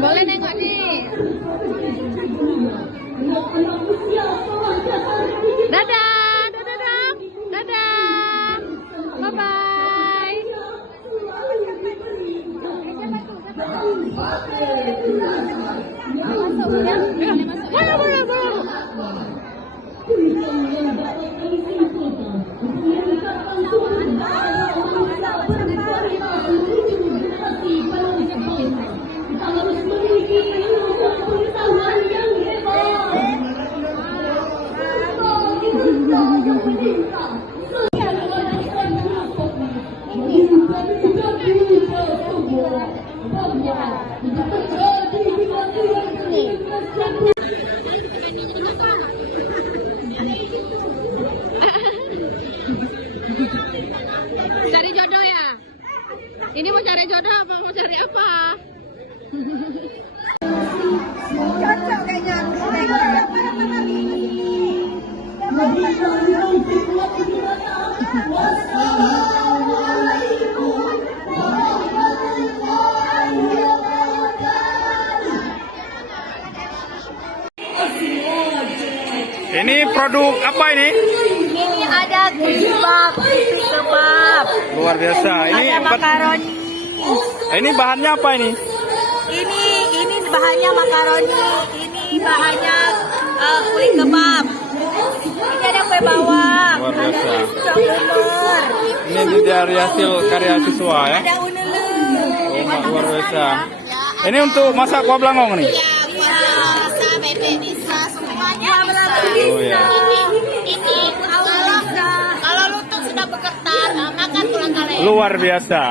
Boleh nengok nih. Dadah, dadah dong. Dadah. Bye bye. Boleh, boleh, boleh. Cari jodoh ya? Ini mau cari jodoh apa mau cari apa? Cocok kayaknya. Ini produk apa ini? Ini ada kebab, kebab. Luar biasa. Ini Ada makaroni. Ini bahannya apa ini? Ini bahannya makaroni. Ini bahannya kulit kebab. Ini ada kue bawang. Luar biasa. Ada susu umur. Ini dari hasil karya siswa ya. Ada unelu. Oh, luar biasa. Ini untuk masak kuah belangong nih. Bisa, bebek bisa, semuanya bisa. Oh ya. Ini kalau lutut sudah bergetar, makan tulang kaleng. Luar biasa.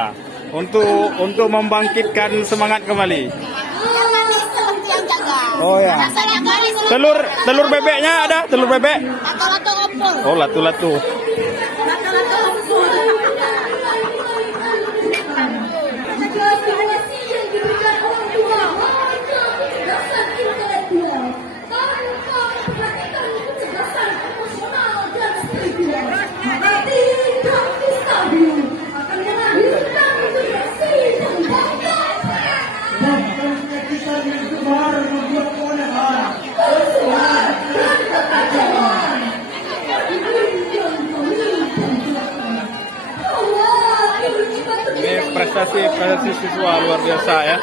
Untuk membangkitkan semangat kembali. Yang manis seperti yang jaga. Oh ya. Rasanya manis. Telur bebeknya ada? Telur bebek? Lato-lato ompol. Oh, latu-latu. Lato-lato ompol. Ini prestasi siswa luar biasa ya.